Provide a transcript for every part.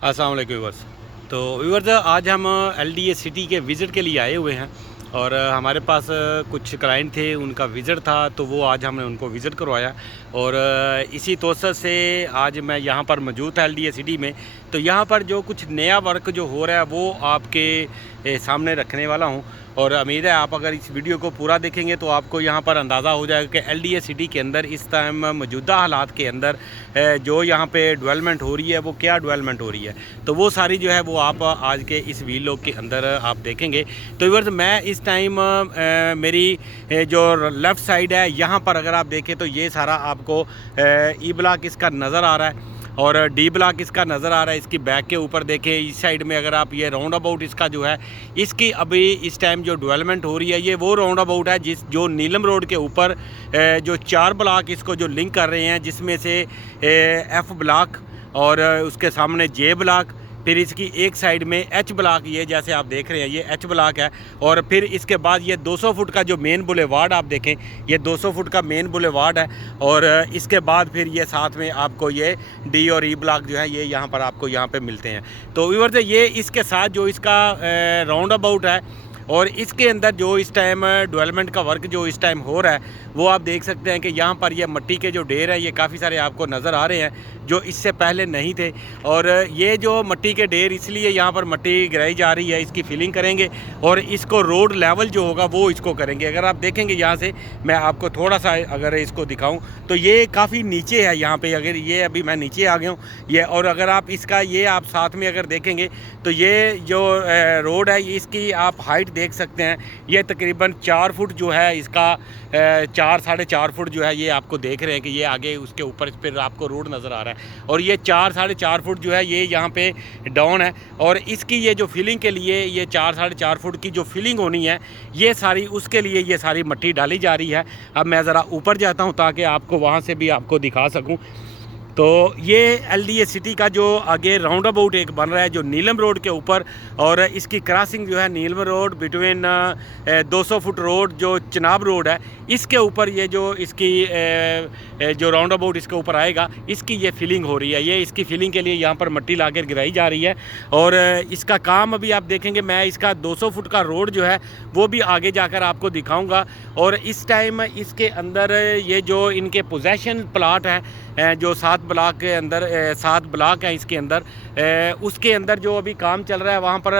अस्सलाम वालेकुम व्यूअर्स। तो व्यूअर्स, आज हम LDA सिटी के विज़िट के लिए आए हुए हैं और हमारे पास कुछ क्लाइंट थे, उनका विज़िट था, तो वो आज हमने उनको विज़िट करवाया और इसी तौसत से आज मैं यहाँ पर मौजूद था LDA सिटी में। तो यहाँ पर जो कुछ नया वर्क जो हो रहा है वो आपके सामने रखने वाला हूँ और उम्मीद है आप अगर इस वीडियो को पूरा देखेंगे तो आपको यहाँ पर अंदाज़ा हो जाएगा कि LDA सिटी के अंदर इस टाइम मौजूदा हालात के अंदर जो यहाँ पे डेवलपमेंट हो रही है वो क्या डेवलपमेंट हो रही है। तो वो सारी जो है वो आप आज के इस वीलॉग के अंदर आप देखेंगे। तो व्यूअर्स, मैं इस टाइम मेरी जो लेफ़्ट साइड है यहाँ पर अगर आप देखें तो ये सारा आपको ई ब्लॉक इसका नज़र आ रहा है और डी ब्लॉक इसका नज़र आ रहा है। इसकी बैक के ऊपर देखें, इस साइड में अगर आप ये राउंड अबाउट इसका जो है इसकी अभी इस टाइम जो डेवलपमेंट हो रही है ये वो राउंड अबाउट है जो नीलम रोड के ऊपर जो 4 ब्लॉक इसको जो लिंक कर रहे हैं, जिसमें से F ब्लॉक और उसके सामने J ब्लॉक, फिर इसकी एक साइड में H ब्लॉक, ये जैसे आप देख रहे हैं ये H ब्लॉक है और फिर इसके बाद ये 200 फुट का जो मेन बुलेवार्ड आप देखें, ये 200 फुट का मेन बुलेवार्ड है और इसके बाद फिर ये साथ में आपको ये D और E ब्लॉक जो है ये यहाँ पर आपको यहाँ पे मिलते हैं। तो व्यूअर्स, ये इसके साथ जो इसका राउंड अबाउट है और इसके अंदर जो इस टाइम डेवलपमेंट का वर्क जो इस टाइम हो रहा है वो आप देख सकते हैं कि यहाँ पर ये मिट्टी के जो ढेर हैं ये काफ़ी सारे आपको नज़र आ रहे हैं जो इससे पहले नहीं थे। और ये जो मिट्टी के ढेर इसलिए यहाँ पर मिट्टी गिराई जा रही है, इसकी फिलिंग करेंगे और इसको रोड लेवल जो होगा वो इसको करेंगे। अगर आप देखेंगे यहाँ से मैं आपको थोड़ा सा अगर इसको दिखाऊं तो ये काफ़ी नीचे है यहाँ पे, अगर ये अभी मैं नीचे आ गया हूँ ये, और अगर आप इसका ये आप साथ में अगर देखेंगे तो ये जो रोड है इसकी आप हाइट देख सकते हैं, ये तकरीबन 4 फुट जो है इसका 4-4.5 फुट जो है ये आपको देख रहे हैं कि ये आगे उसके ऊपर इस पर आपको रोड नज़र आ रहा है और ये 4-4.5 फुट जो है ये यहाँ पे डाउन है और इसकी ये जो फिलिंग के लिए ये 4-4.5 फुट की जो फिलिंग होनी है ये सारी, उसके लिए ये सारी मिट्टी डाली जा रही है। अब मैं ज़रा ऊपर जाता हूँ ताकि आपको वहाँ से भी आपको दिखा सकूँ। तो ये LDA सिटी का जो आगे राउंड अबाउट एक बन रहा है जो नीलम रोड के ऊपर, और इसकी क्रॉसिंग जो है नीलम रोड बिटवीन 200 फुट रोड जो चनाब रोड है इसके ऊपर ये जो इसकी जो राउंड अबाउट इसके ऊपर आएगा इसकी ये फिलिंग हो रही है। ये इसकी फिलिंग के लिए यहाँ पर मिट्टी लाकर गिराई जा रही है और इसका काम अभी आप देखेंगे, मैं इसका 200 फुट का रोड जो है वो भी आगे जाकर आपको दिखाऊंगा। और इस टाइम इसके अंदर ये जो इनके पोजेशन प्लाट है जो 7 ब्लॉक के अंदर 7 ब्लॉक है इसके अंदर, उसके अंदर जो अभी काम चल रहा है वहाँ पर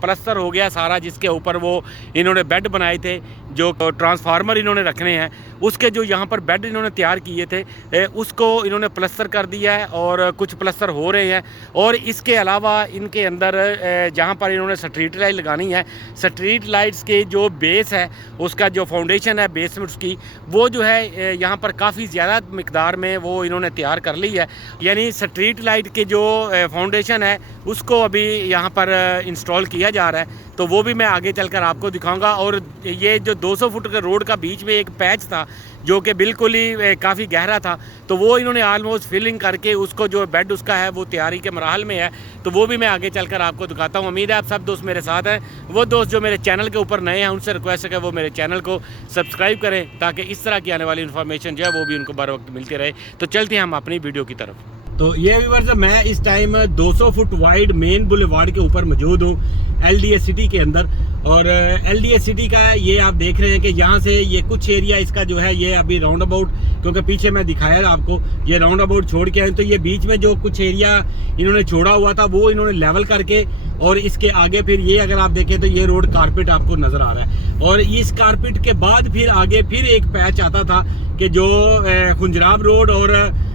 प्लस्तर हो गया सारा, जिसके ऊपर वो इन्होंने बेड बनाए थे, जो ट्रांसफार्मर इन्होंने रखने हैं उसके जो यहाँ पर बेड इन्होंने तैयार किए थे उसको इन्होंने प्लस्तर कर दिया है और कुछ प्लस्तर हो रहे हैं। और इसके अलावा इनके अंदर जहाँ पर इन्होंने स्ट्रीट लाइट लगानी है, स्ट्रीट लाइट्स के जो बेस है उसका जो फाउंडेशन है बेसमेंट की, वो जो है यहाँ पर काफ़ी ज़्यादा मिकदार में वो इन्होंने तैयार कर ली है। यानी स्ट्रीट लाइट के जो फाउंडेशन है उसको अभी यहाँ पर इंस्टॉल किया जा रहा है, तो वो भी मैं आगे चलकर आपको दिखाऊंगा। और ये जो 200 फुट के रोड का बीच में एक पैच था जो कि बिल्कुल ही काफ़ी गहरा था, तो वो इन्होंने ऑलमोस्ट फिलिंग करके उसको जो बेड उसका है वो तैयारी के मराहल में है, तो वो भी मैं आगे चलकर आपको दिखाता हूँ। उम्मीद है आप सब दोस्त मेरे साथ हैं। वो दोस्त जो मेरे चैनल के ऊपर नए हैं उनसे रिक्वेस्ट है कि वो मेरे चैनल को सब्सक्राइब करें ताकि इस तरह की आने वाली इन्फॉर्मेशन जो है वो भी उनको बर वक्त मिलती रहे। तो चलते हैं हम अपनी वीडियो की तरफ। तो ये व्यूअर्स, मैं इस time 200 foot wide main boulevard के ऊपर मौजूद हूँ LDA सिटी के अंदर। और LDA सिटी का ये आप देख रहे हैं कि यहाँ से ये कुछ एरिया इसका जो है ये अभी राउंड अबाउट, क्योंकि पीछे मैं दिखाया आपको ये राउंड अबाउट छोड़ के आए, तो ये बीच में जो कुछ एरिया इन्होंने छोड़ा हुआ था वो इन्होंने लेवल करके, और इसके आगे फिर ये अगर आप देखें तो ये रोड कारपेट आपको नज़र आ रहा है। और इस कारपेट के बाद फिर आगे फिर एक पैच आता था कि जो खुंजराब रोड और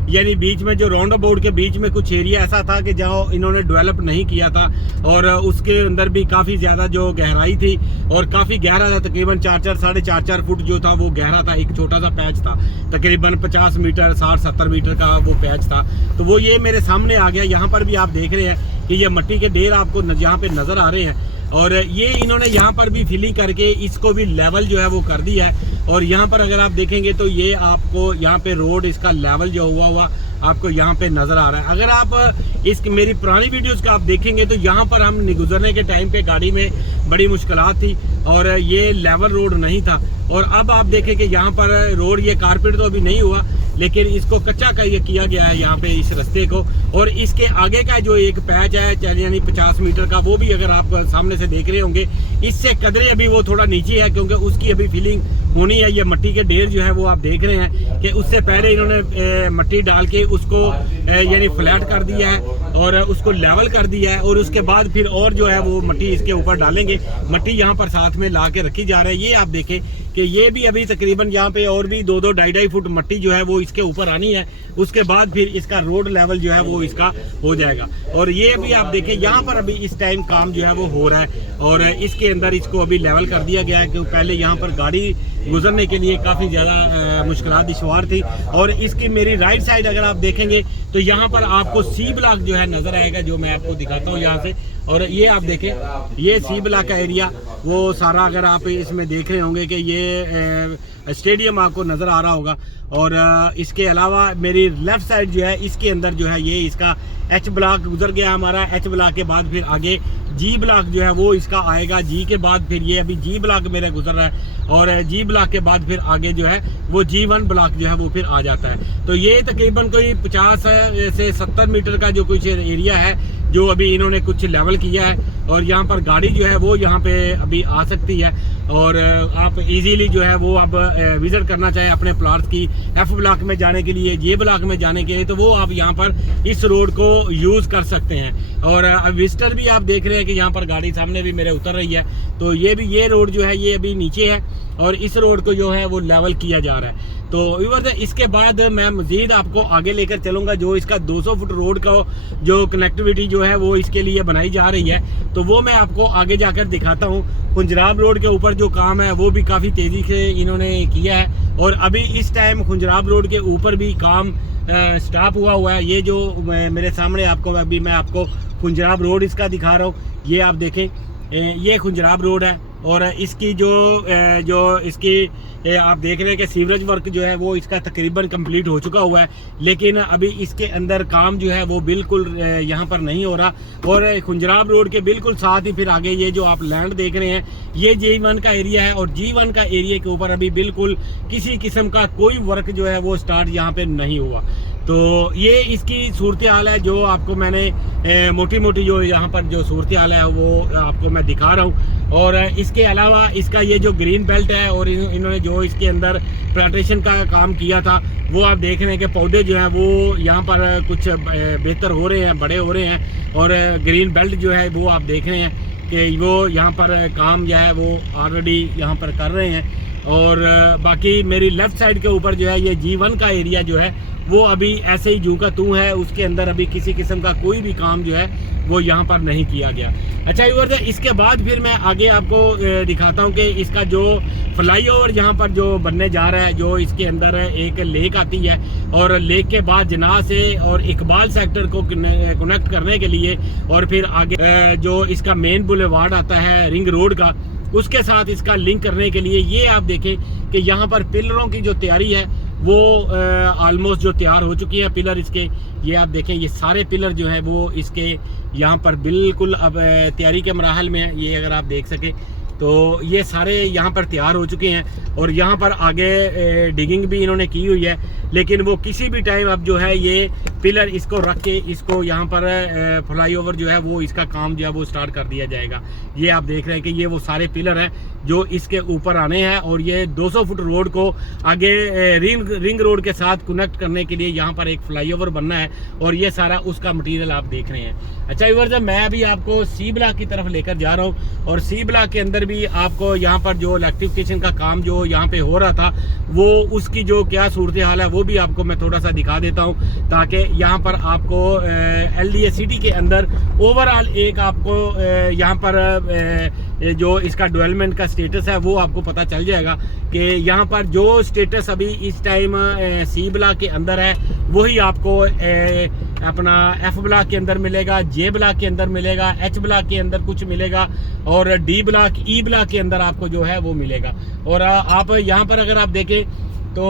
यानी बीच में जो राउंड अबाउट के बीच में कुछ एरिया ऐसा था कि जहाँ इन्होंने डेवलप नहीं किया था और उसके अंदर भी काफ़ी ज़्यादा जो गहराई थी और काफ़ी गहरा था, तकरीबन 4-4 फुट जो था वो गहरा था। एक छोटा सा पैच था तकरीबन 50 मीटर 60-70 मीटर का वो पैच था, तो वो ये मेरे सामने आ गया। यहाँ पर भी आप देख रहे हैं कि ये मिट्टी के ढेर आपको यहाँ पे नज़र आ रहे हैं और ये इन्होंने यहाँ पर भी फिलिंग करके इसको भी लेवल जो है वो कर दिया है। और यहाँ पर अगर आप देखेंगे तो ये आपको यहाँ पे रोड इसका लेवल जो हुआ आपको यहाँ पे नज़र आ रहा है। अगर आप इस मेरी पुरानी वीडियोस का आप देखेंगे तो यहाँ पर हम गुजरने के टाइम पे गाड़ी में बड़ी मुश्किलात थी और ये लेवल रोड नहीं था। और अब आप देखें कि यहाँ पर रोड ये कारपेट तो अभी नहीं हुआ, लेकिन इसको कच्चा किया गया है यहाँ पे इस रास्ते को। और इसके आगे का जो एक पैच है यानी 50 मीटर का, वो भी अगर आप सामने से देख रहे होंगे, इससे कदरे अभी वो थोड़ा नीचे है, क्योंकि उसकी अभी फिलिंग होनी है। ये मट्टी के ढेर जो है वो आप देख रहे हैं कि उससे पहले इन्होंने मट्टी डाल के उसको यानी फ्लैट कर दिया है और उसको लेवल कर दिया है, और उसके बाद फिर और जो है वो मट्टी इसके ऊपर डालेंगे। मट्टी यहाँ पर साथ में ला के रखी जा रही है। ये आप देखें कि ये भी अभी तकरीबन यहाँ पे और भी 2-2, 2.5 फुट मट्टी जो है वो इसके ऊपर आनी है। उसके बाद फिर इसका रोड लेवल जो है वो इसका हो जाएगा। और ये भी आप देखें यहाँ पर अभी इस टाइम काम जो है वो हो रहा है, और इसके अंदर इसको अभी लेवल कर दिया गया है, क्योंकि पहले यहाँ पर गाड़ी गुजरने के लिए काफ़ी ज़्यादा मुश्किलात दुश्वार थी। और इसकी मेरी राइट साइड अगर आप देखेंगे तो यहाँ पर आपको सी ब्लॉक जो है नज़र आएगा, जो मैं आपको दिखाता हूँ यहाँ से। और ये आप देखें, ये सी ब्लॉक का एरिया वो सारा अगर आप इसमें देख रहे होंगे कि ये स्टेडियम आपको नज़र आ रहा होगा। और इसके अलावा मेरी लेफ़्ट साइड जो है इसके अंदर जो है ये इसका एच ब्लॉक गुजर गया हमारा। एच ब्लॉक के बाद फिर आगे जी ब्लॉक जो है वो इसका आएगा। जी के बाद फिर ये अभी जी ब्लॉक मेरे गुजर रहा है, और जी ब्लॉक के बाद फिर आगे जो है वो G1 ब्लॉक जो है वो फिर आ जाता है। तो ये तकरीबन कोई 50 से 70 मीटर का जो कुछ एरिया है जो अभी इन्होंने कुछ लेवल किया है, और यहाँ पर गाड़ी जो है वो यहाँ पे अभी आ सकती है। और आप इजीली जो है वो अब विजिट करना चाहे अपने प्लॉट्स की F ब्लॉक में जाने के लिए, J ब्लॉक में जाने के लिए, तो वो आप यहाँ पर इस रोड को यूज़ कर सकते हैं। और विजिटर भी आप देख रहे हैं कि यहाँ पर गाड़ी सामने भी मेरे उतर रही है। तो ये रोड जो है ये अभी नीचे है, और इस रोड को जो है वो लेवल किया जा रहा है। तो व्यूअर्स, इसके बाद मैं मज़ीद आपको आगे लेकर चलूँगा। जो इसका 200 फुट रोड का जो कनेक्टिविटी जो है वो इसके लिए बनाई जा रही है, तो वो मैं आपको आगे जाकर दिखाता हूँ। खुंजराब रोड के ऊपर जो काम है वो भी काफ़ी तेज़ी से इन्होंने किया है, और अभी इस टाइम खुंजराब रोड के ऊपर भी काम स्टॉप हुआ है। ये जो मेरे सामने आपको अभी मैं आपको खुंजराब रोड इसका दिखा रहा हूँ, ये आप देखें, ये खुंजराब रोड है। और इसकी जो इसकी आप देख रहे हैं कि सीवरेज वर्क जो है वो इसका तकरीबन कंप्लीट हो चुका हुआ है, लेकिन अभी इसके अंदर काम जो है वो बिल्कुल यहाँ पर नहीं हो रहा। और खुंजराब रोड के बिल्कुल साथ ही फिर आगे ये जो आप लैंड देख रहे हैं ये G1 का एरिया है, और G1 का एरिया के ऊपर अभी बिल्कुल किसी किस्म का कोई वर्क जो है वो स्टार्ट यहाँ पे नहीं हुआ। तो ये इसकी सूरत हाल है, जो आपको मैंने मोटी मोटी जो यहाँ पर जो सूरत हाल है वो आपको मैं दिखा रहा हूँ। और इसके अलावा इसका ये जो ग्रीन बेल्ट है, और इन्होंने जो इसके अंदर प्लांटेशन का काम किया था, वो आप देख रहे हैं कि पौधे जो हैं वो यहाँ पर कुछ बेहतर हो रहे हैं, बड़े हो रहे हैं। और ग्रीन बेल्ट जो है वो आप देख रहे हैं कि वो यहाँ पर काम जो है वो ऑलरेडी यहाँ पर कर रहे हैं। और बाकी मेरी लेफ़्ट साइड के ऊपर जो है ये G1 का एरिया जो है वो अभी ऐसे ही जू का तू है, उसके अंदर अभी किसी किस्म का कोई भी काम जो है वो यहाँ पर नहीं किया गया। अच्छा व्यूअर्स, इसके बाद फिर मैं आगे आपको दिखाता हूँ कि इसका जो फ्लाईओवर यहाँ पर जो बनने जा रहा है, जो इसके अंदर एक लेक आती है, और लेक के बाद जना से और इकबाल सेक्टर को कनेक्ट करने के लिए, और फिर आगे जो इसका मेन बुलेवार्ड आता है रिंग रोड का, उसके साथ इसका लिंक करने के लिए ये आप देखें कि यहाँ पर पिलरों की जो तैयारी है वो ऑलमोस्ट जो तैयार हो चुकी है पिलर इसके। ये आप देखें, ये सारे पिलर जो है वो इसके यहाँ पर बिल्कुल अब तैयारी के मराहल में है। ये अगर आप देख सकें तो ये सारे यहाँ पर तैयार हो चुके हैं, और यहाँ पर आगे डिगिंग भी इन्होंने की हुई है। लेकिन वो किसी भी टाइम अब जो है ये पिलर इसको रख के इसको यहाँ पर फ्लाईओवर जो है वो इसका काम जो है वो स्टार्ट कर दिया जाएगा। ये आप देख रहे हैं कि ये वो सारे पिलर हैं जो इसके ऊपर आने हैं, और ये 200 फुट रोड को आगे रिंग रोड के साथ कनेक्ट करने के लिए यहाँ पर एक फ्लाईओवर बनना है, और ये सारा उसका मटीरियल आप देख रहे हैं। अच्छा व्यूअर्स, मैं अभी आपको सी ब्लॉक की तरफ लेकर जा रहा हूँ, और सी ब्लॉक के अंदर भी आपको यहाँ पर जो इलेक्ट्रिफिकेशन का काम जो यहाँ पे हो रहा था वो उसकी जो क्या सूरत हाल है वो भी आपको मैं थोड़ा सा दिखा देता हूँ, ताकि यहाँ पर आपको LDA सिटी के अंदर ओवरऑल एक आपको यहाँ पर जो इसका डेवलपमेंट का स्टेटस है वो आपको पता चल जाएगा कि यहाँ पर जो स्टेटस अभी इस टाइम सी ब्लॉक के अंदर है वही आपको अपना F ब्लॉक के अंदर मिलेगा, J ब्लॉक के अंदर मिलेगा, H ब्लॉक के अंदर कुछ मिलेगा, और D ब्लॉक, E ब्लॉक के अंदर आपको जो है वो मिलेगा। और आप यहाँ पर अगर आप देखें तो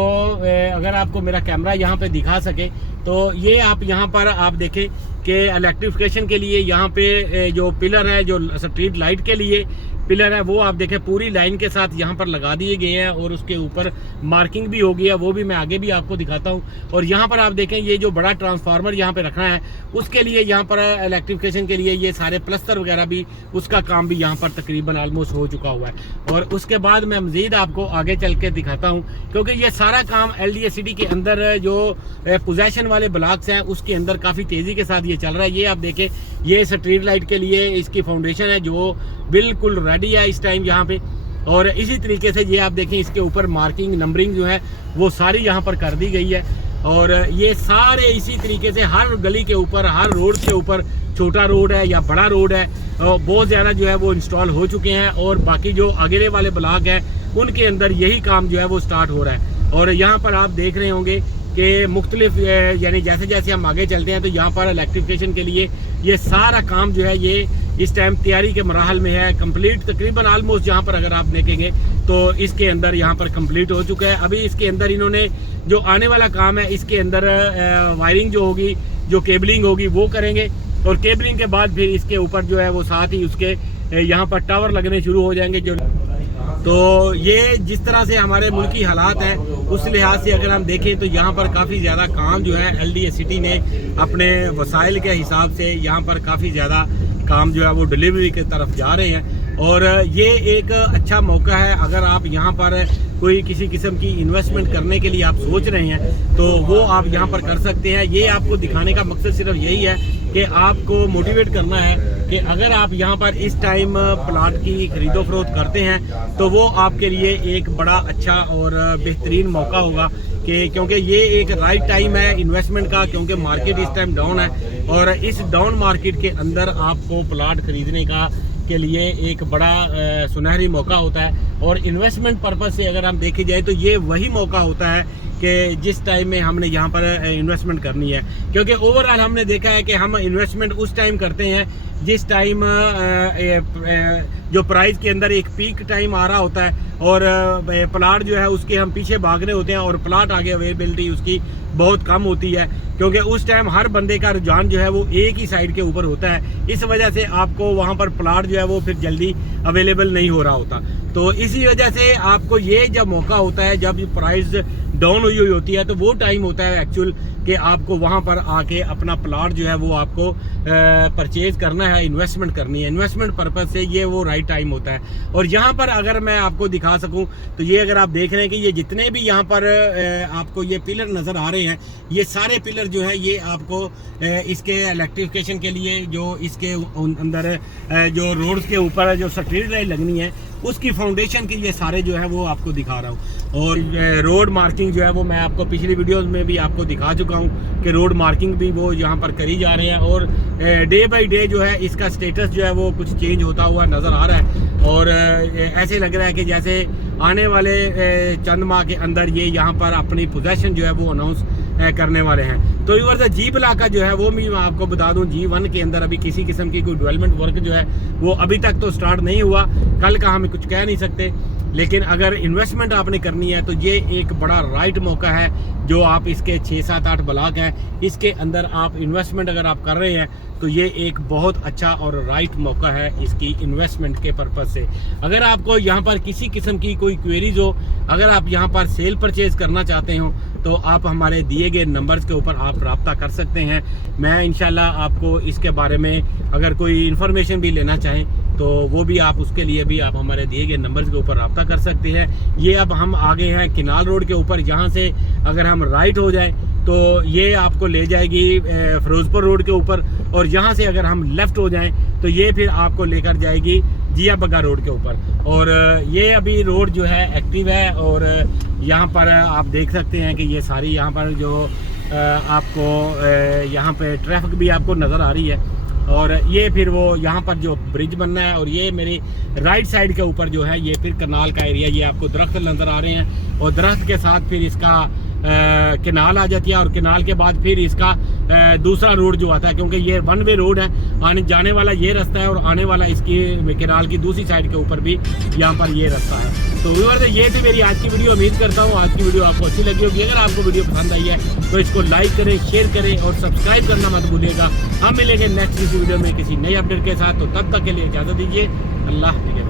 अगर आपको मेरा कैमरा यहाँ पे दिखा सके तो ये आप यहाँ पर आप देखें कि इलेक्ट्रिफिकेशन के लिए यहाँ पे जो पिलर है जो स्ट्रीट लाइट के लिए पिलर है वो आप देखें पूरी लाइन के साथ यहाँ पर लगा दिए गए हैं और उसके ऊपर मार्किंग भी हो गई है, वो भी मैं आगे भी आपको दिखाता हूँ। और यहाँ पर आप देखें ये जो बड़ा ट्रांसफार्मर यहाँ पे रखना है उसके लिए यहाँ पर इलेक्ट्रिफिकेशन के लिए ये सारे प्लस्तर वगैरह भी उसका काम भी यहाँ पर तकरीबन ऑलमोस्ट हो चुका हुआ है। और उसके बाद मैं मज़ीद आपको आगे चल के दिखाता हूँ, क्योंकि ये सारा काम LDA सिटी के अंदर जो पोजेशन वाले ब्लॉक्स हैं उसके अंदर काफ़ी तेज़ी के साथ ये चल रहा है। ये आप देखें ये स्ट्रीट लाइट के लिए इसकी फाउंडेशन है जो बिल्कुल रेडी है इस टाइम यहाँ पे। और इसी तरीके से ये आप देखें इसके ऊपर मार्किंग नंबरिंग जो है वो सारी यहाँ पर कर दी गई है। और ये सारे इसी तरीके से हर गली के ऊपर, हर रोड के ऊपर, छोटा रोड है या बड़ा रोड है, बहुत ज़्यादा जो है वो इंस्टॉल हो चुके हैं। और बाकी जो आगे वाले ब्लॉक हैं उनके अंदर यही काम जो है वो स्टार्ट हो रहा है। और यहाँ पर आप देख रहे होंगे कि मुख्तलिफ यानी जैसे जैसे हम आगे चलते हैं तो यहाँ पर इलेक्ट्रिफिकेशन के लिए ये सारा काम जो है ये इस टाइम तैयारी के मराहल में है। कंप्लीट तकरीबन ऑलमोस्ट यहाँ पर अगर आप देखेंगे तो इसके अंदर यहाँ पर कंप्लीट हो चुका है। अभी इसके अंदर इन्होंने जो आने वाला काम है इसके अंदर वायरिंग जो होगी, जो केबलिंग होगी वो करेंगे। और केबलिंग के बाद फिर इसके ऊपर जो है वो साथ ही उसके यहाँ पर टावर लगने शुरू हो जाएंगे। जो तो ये जिस तरह से हमारे मुल्की हालात हैं उस लिहाज से अगर हम देखें तो यहाँ पर काफ़ी ज़्यादा काम जो है LDA सिटी ने अपने वसाइल के हिसाब से यहाँ पर काफ़ी ज़्यादा काम जो है वो डिलीवरी की तरफ जा रहे हैं। और ये एक अच्छा मौका है अगर आप यहाँ पर कोई किसी किस्म की इन्वेस्टमेंट करने के लिए आप सोच रहे हैं तो वो आप यहाँ पर कर सकते हैं। ये आपको दिखाने का मकसद सिर्फ यही है कि आपको मोटिवेट करना है कि अगर आप यहाँ पर इस टाइम प्लाट की खरीदो फरोख्त करते हैं तो वो आपके लिए एक बड़ा अच्छा और बेहतरीन मौका होगा कि क्योंकि ये एक राइट टाइम है इन्वेस्टमेंट का, क्योंकि मार्केट इस टाइम डाउन है। और इस डाउन मार्केट के अंदर आपको प्लाट खरीदने का के लिए एक बड़ा सुनहरी मौका होता है। और इन्वेस्टमेंट पर्पस से अगर हम देखे जाए तो ये वही मौका होता है कि जिस टाइम में हमने यहाँ पर इन्वेस्टमेंट करनी है। क्योंकि ओवरऑल हमने देखा है कि हम इन्वेस्टमेंट उस टाइम करते हैं जिस टाइम जो प्राइस के अंदर एक पीक टाइम आ रहा होता है और प्लाट जो है उसके हम पीछे भाग रहे होते हैं और प्लाट आगे अवेलेबिलिटी उसकी बहुत कम होती है, क्योंकि उस टाइम हर बंदे का रुझान जो है वो एक ही साइड के ऊपर होता है। इस वजह से आपको वहाँ पर प्लाट जो है वो फिर जल्दी अवेलेबल नहीं हो रहा होता। तो इसी वजह से आपको ये जब मौका होता है जब प्राइस डाउन हुई होती है तो वो टाइम होता है एक्चुअल कि आपको वहाँ पर आके अपना प्लाट जो है वो आपको परचेज करना है, इन्वेस्टमेंट करनी है। इन्वेस्टमेंट पर्पज़ से ये वो राइट टाइम होता है। और यहाँ पर अगर मैं आपको दिखा सकूँ तो ये अगर आप देख रहे हैं कि ये जितने भी यहाँ पर आपको ये पिलर नज़र आ रहे हैं ये सारे पिलर जो है ये आपको इसके इलेक्ट्रिफिकेशन के लिए जो इसके अंदर जो रोड्स के ऊपर जो स्ट्रीट लाइट लगनी है उसकी फाउंडेशन की ये सारे जो है वो आपको दिखा रहा हूँ। और रोड मार्किंग जो है वो मैं आपको पिछली वीडियोस में भी आपको दिखा चुका हूँ कि रोड मार्किंग भी वो यहाँ पर करी जा रहे हैं। और डे बाय डे जो है इसका स्टेटस जो है वो कुछ चेंज होता हुआ नज़र आ रहा है। और ऐसे लग रहा है कि जैसे आने वाले चंद माह के अंदर ये यहाँ पर अपनी पोजेशन जो है वो अनाउंस करने वाले हैं। तो व्यूअर्स जी ब्लॉक का जो है वो मैं आपको बता दूं G1 के अंदर अभी किसी किस्म की कोई डेवलपमेंट वर्क जो है वो अभी तक तो स्टार्ट नहीं हुआ। कल का हम कुछ कह नहीं सकते, लेकिन अगर इन्वेस्टमेंट आपने करनी है तो ये एक बड़ा राइट मौका है। जो आप इसके 6, 7, 8 ब्लॉक हैं इसके अंदर आप इन्वेस्टमेंट अगर आप कर रहे हैं तो ये एक बहुत अच्छा और राइट मौका है इसकी इन्वेस्टमेंट के पर्पज़ से। अगर आपको यहाँ पर किसी किस्म की कोई क्वेरीज हो, अगर आप यहाँ पर सेल परचेज करना चाहते हो तो आप हमारे दिए गए नंबर्स के ऊपर आप रब्ता कर सकते हैं। मैं इंशाल्लाह आपको इसके बारे में अगर कोई इन्फॉर्मेशन भी लेना चाहें तो वो भी आप उसके लिए भी आप हमारे दिए गए नंबर्स के ऊपर रब्ता कर सकते हैं। ये अब हम आगे हैं किनाल रोड के ऊपर, यहाँ से अगर हम राइट हो जाएं तो ये आपको ले जाएगी फिरोजपुर रोड के ऊपर, और यहाँ से अगर हम लेफ़्ट हो जाएं तो ये फिर आपको लेकर जाएगी जिया बग्गा रोड के ऊपर। और ये अभी रोड जो है एक्टिव है और यहाँ पर आप देख सकते हैं कि ये सारी यहाँ पर जो आपको यहाँ पे ट्रैफिक भी आपको नज़र आ रही है। और ये फिर वो यहाँ पर जो ब्रिज बनना है और ये मेरी राइट साइड के ऊपर जो है ये फिर कनाल का एरिया, ये आपको दरख्त नज़र आ रहे हैं और दरख्त के साथ फिर इसका केनाल आ जाती है और केनाल के बाद फिर इसका दूसरा रोड जो आता है, क्योंकि ये 1 वे रोड है, आने जाने वाला ये रास्ता है और आने वाला इसकी केनाल की दूसरी साइड के ऊपर भी यहाँ पर ये रास्ता है। तो व्यूअर्स ये थी मेरी आज की वीडियो। उम्मीद करता हूँ आज की वीडियो आपको अच्छी लगी होगी। अगर आपको वीडियो पसंद आई है तो इसको लाइक करें, शेयर करें और सब्सक्राइब करना मत भूलिएगा। हम मिलेंगे नेक्स्ट किसी वीडियो में किसी नई अपडेट के साथ। तो तब तक के लिए इजाज़त दीजिए। अल्लाह।